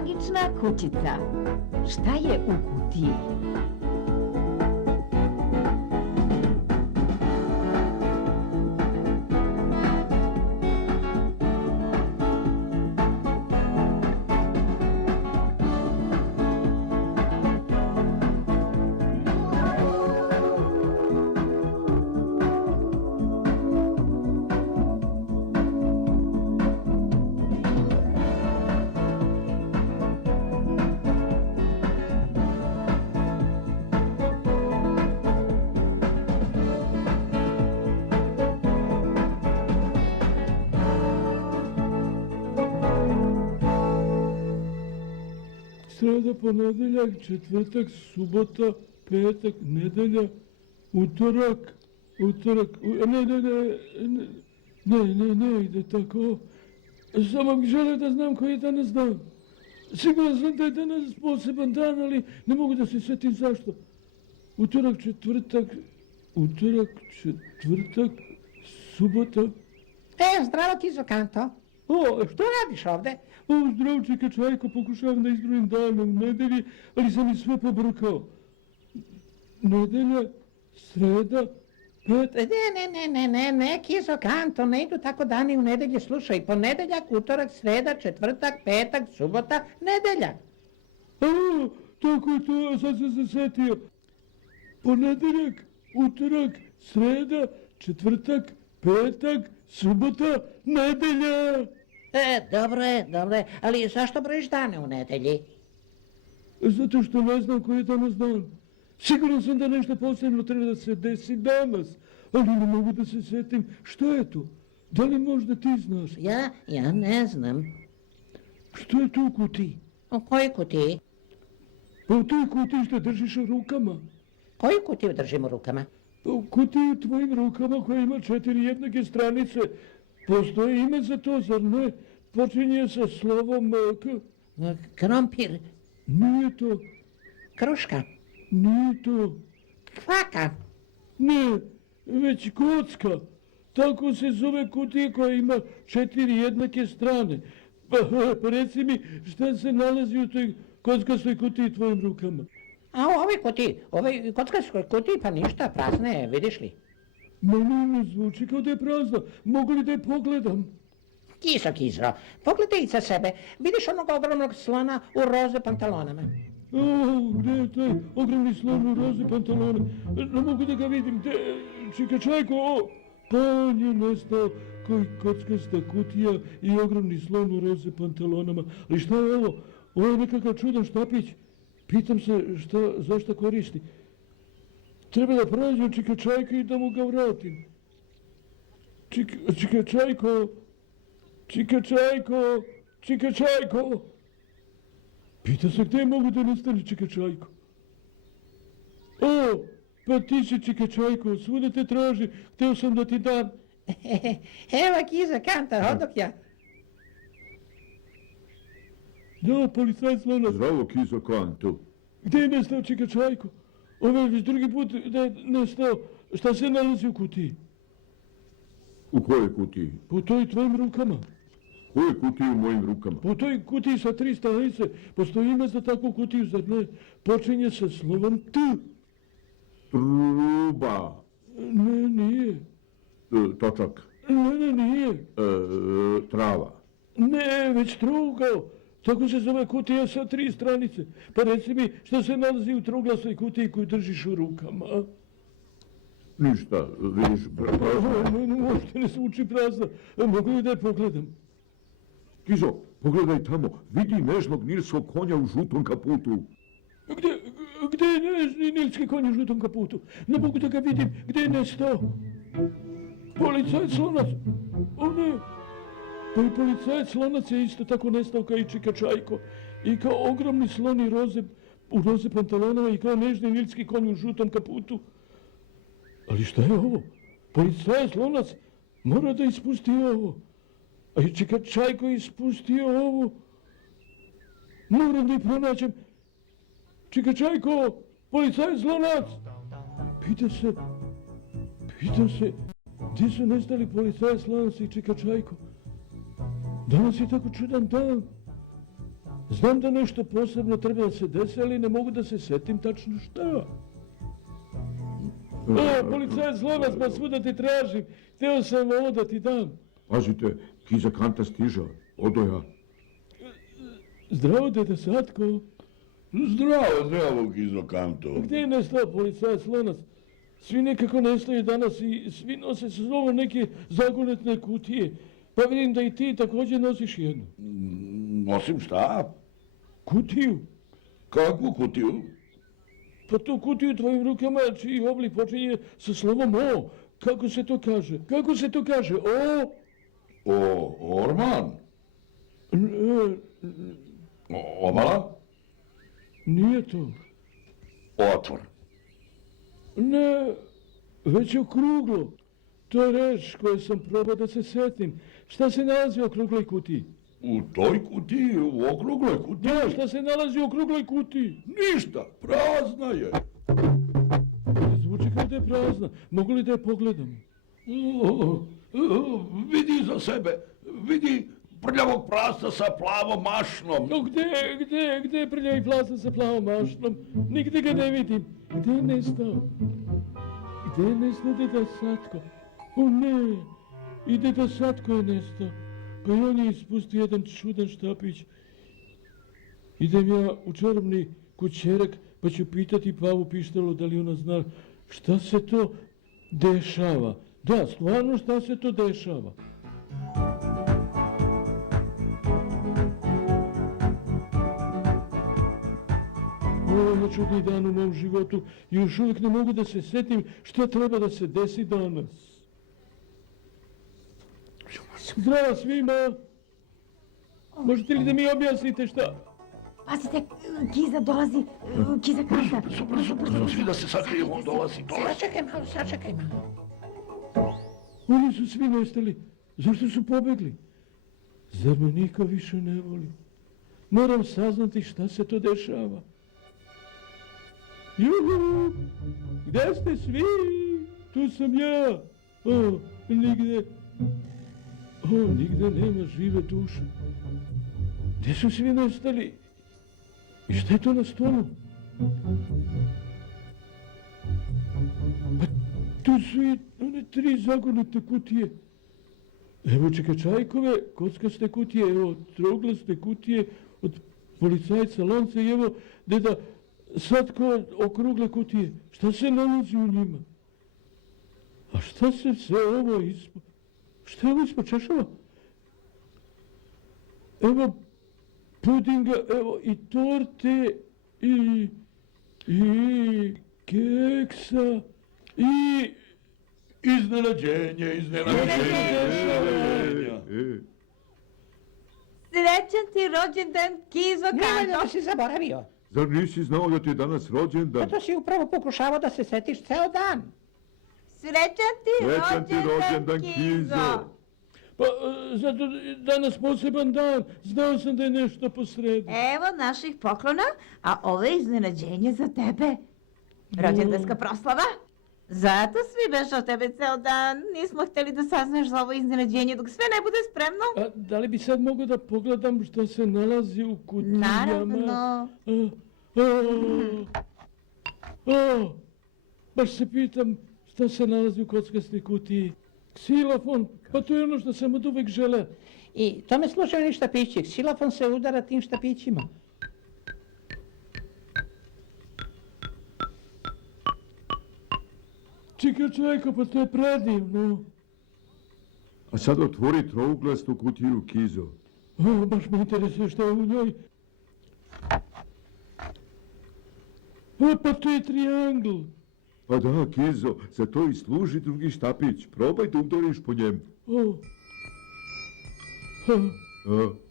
Magična kućica. Šta je u kutiji? Sreda, ponedeljak, četvrtak, subota, petak, nedelja, utorak, ne ide tako. Samo žele da znam koji je danas dan. Siguran sam da je danas poseban dan, ali ne mogu da se sjetim zašto. Utorak, četvrtak, subota. Zdravo Kizo Kanto. Što radiš ovde? Zdravo čeka Čajko, pokušavam da izbrojim dane u nedelji, ali sam ih sve pobrkao. Nedelja, sreda, petak... Ne, Kizo Kanto, ne idu tako dani u nedelji, slušaj, ponedeljak, utorak, sreda, četvrtak, petak, subota, nedelja. Tako je to, sad sam se setio. Ponedeljak, utorak, sreda, četvrtak, petak, subota, nedelja. Dobro je, ali zašto brojiš dane u nedelji? Zato što ne znam koji je danas dan. Siguran sam da nešto posebno treba da se desi danas, ali ne mogu da se sjetim što je to. Da li možda ti znaš? Ja ne znam. Što je to u kutiji? U kojoj kutiji? Pa u toj kutiji što držiš u rukama. Koju kutiju držim u rukama? Pa u kutiji u tvojim rukama koja ima 4 jednake stranice. Postoji ime za to, zar ne? Počinje sa slovom K. Krompir. Nije to. Kruška. Nije to. Kvaka. Ne, već kocka. Tako se zove kutija koja ima 4 jednake strane. Pa reci mi šta se nalazi u toj kockastoj kutiji tvojim rukama? A u ovoj kutiji, ovoj kockarskoj kutiji, pa ništa, prazna je, vidiš li? Ne zvuči kao da je prazna. Mogu li da je pogledam? Kizo, pogledaj iza sebe. Vidiš onog ogromnog slona u roze pantalonama? Gdje je taj ogromni slon u roze pantalone? Ne mogu da ga vidim. Čika Čajko, pa on je nestao koji kockasta kutija i ogromni slon u roze pantalonama. Ali šta je ovo? Ovo je nekakav čudan štapić. Pitam se zašto koristi. Treba da prođem Čika Čajka i da mu ga vratim. Čika Čajko! Pita se gdje mogu da nestane Čika Čajko. Pa ti si Čika Čajko, svuda te traži, hteo sam da ti dam. Evo Kizo Kanta, odok ja. Da, policajac Lonac. Zdravo Kizo Kanto. Gdje je nestao Čika Čajko? Ovo je već drugi put da je nestao. Šta se nalazi u kutiji? U kojoj kutiji? Po toj tvojim rukama. Koje kutije u mojim rukama? Po toj kutiji sa 3 stranice. Postoji ime za takvu kutiju, zar ne? Počinje sa slovom T. Truba. Ne, nije. Točak. Ne, nije. Trava. Ne, već trugao. Tako se zove kutija sa 3 stranice. Pa reci mi, što se nalazi u trouglasoj kutiji koju držiš u rukama? Ništa, vidiš, prazno. Možete ne zvuči prazno. Mogu li da je pogledam? Kizo, pogledaj tamo, vidi nežnog nilskog konja u žutom kaputu. Gdje je nežni nilski konj u žutom kaputu? Ne mogu da ga vidim, gdje je nestao? Policajac Lonac! Ne! Pa i policajac Lonac je isto tako nestao kao i Čika Čajko. I kao ogromni sloni u roze pantalonama i kao nežni nilski konj u žutom kaputu. Ali šta je ovo? Policajac Lonac mora da ispusti ovo. A i Čika Čajko ispustio ovo. Moram da ih pronaćem. Čika Čajko, policajac Lonac! Pitam se, gdje su nestali policajac Lonac i Čika Čajko? Danas je tako čudan dan. Znam da nešto posebno treba da se desi, ali ne mogu da se setim tačno šta. O, policajac Lonac, pa svuda ti tražim. Hteo sam ovo da ti dam. Pazite, Kiza Kanta stiža. Odo ja. Zdravo, deda Satko. Zdravo, Kizo Kanto. Gdje je nestao policajac Lonac? Svi nekako nestaju danas i svi nose sa sobom neke zagonetne kutije. Pa vidim da i ti također nosiš jednu. Nosim šta? Kutiju. Kakvu kutiju? Pa tu kutiju u tvojim rukama, čiji oblik počinje sa slovom O. Kako se to kaže? Kako se to kaže? O? Orman? Obala? Nije to. Otvor. Ne, već je okruglo. To je reč koju sam probao da se setim. Šta se nalazi u okrugloj kutiji? U toj kutiji, u okrugloj kutiji? Da, šta se nalazi u okrugloj kutiji? Ništa, prazna je. Zvuči kao da je prazna. Mogu li da je pogledam? Vidi za sebe, vidi prljavog prasta sa plavom mašnom. No gdje je prljavi plasa sa plavom mašnom? Nigde ga ne vidim. Gdje je nestao? Gdje je nestao deda Satko? O ne, i deda Satko je nestao. Pa i on je ispustio jedan čudan štapić. Idem ja u čarobni kućerak pa ću pitati Pavu Pištalo da li ona zna šta se to dešava. Da, stvarno šta se to dešava. Ovo je čudni dan u mom životu i još uvijek ne mogu da se setim šta treba da se desi danas. Zdravo svima! Možete li da mi objasnite šta? Pazite, Kiza dolazi, Kiza Kanta. Brzo, svi da se sakriju, on dolazi. Sačekaj malo. Oni su svi nestali. Zašto su pobegli? Zar me niko više ne voli? Moram saznati šta se to dešava. Juhu! Gde ste svi? Tu sam ja. Nigde nema žive duše. Gde su svi nestali? I šta je to na stolu? Pa tu su i one 3 zagonete kutije. Evo čekačajkove, kockaste kutije, evo trouglaste kutije od policajca Lonca i evo deda Satko okrugle kutije. Šta se nalazi u njima? A šta se sve ovo ispod... Šta je ovo ispod češava? Evo pudinga, evo i torte, i keksa, i... Iznenađenje. Srećan ti rođendan, Kizo Nemoj Kanto. da si zaboravio. Zar nisi znao da ti je danas rođendan? Pa to si upravo pokušavao da se setiš ceo dan. Srećan ti Srećan ti rođendan, Kizo. Kizo. Pa, zato danas poseban dan, znao sam da je nešto posredi. Evo naših poklona, a ovo je iznenađenje za tebe. Rođendanska proslava. Zato svi beže od tebe ceo dan. Nismo htjeli da saznaš za ovo iznenađenje dok sve ne bude spremno. A da li bi sad mogao da pogledam što se nalazi u kutijama? Naravno. Baš se pitam šta se nalazi u kockastoj kutiji. Ksilofon, pa to je ono što sam od uvek želeo. I to me slušaju ni štapići. Ksilofon se udara tim štapićima. Čekaj, pa to je predivno. A sad otvori trouglastu kutiju, Kizo. Baš me interesuje šta je u njoj. Pa to je triangl. Pa da, Kizo, za to i služi drugi štapić. Probaj da udariš po njemu.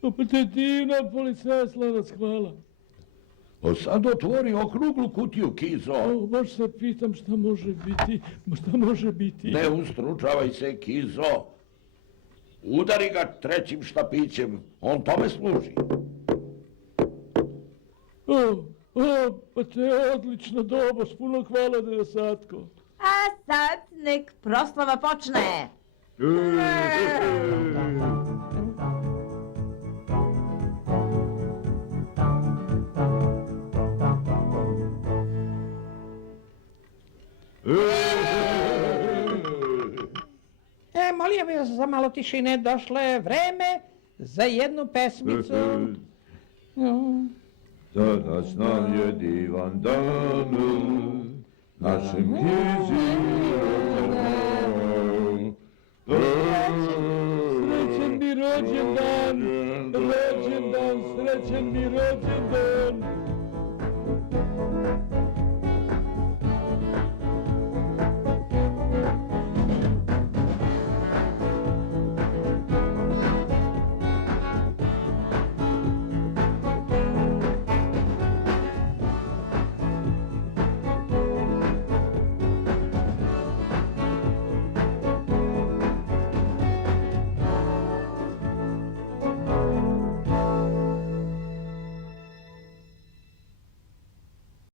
Pa to je divna, policajac Lonac, hvala. Sad otvori okruglu kutiju, Kizo. Baš se pitam šta može biti. Ne ustručavaj se, Kizo. Udari ga 3. štapićem, on tome služi. Pa to je odlično doba, s puno hvala deda Satko. A sad nek proslava počne. za malo tišine, došlo je vreme za jednu pesmicu. Danas nam je divan dan, našem Kizi rođendan. Srećen mi rođendan, srećen mi rođendan.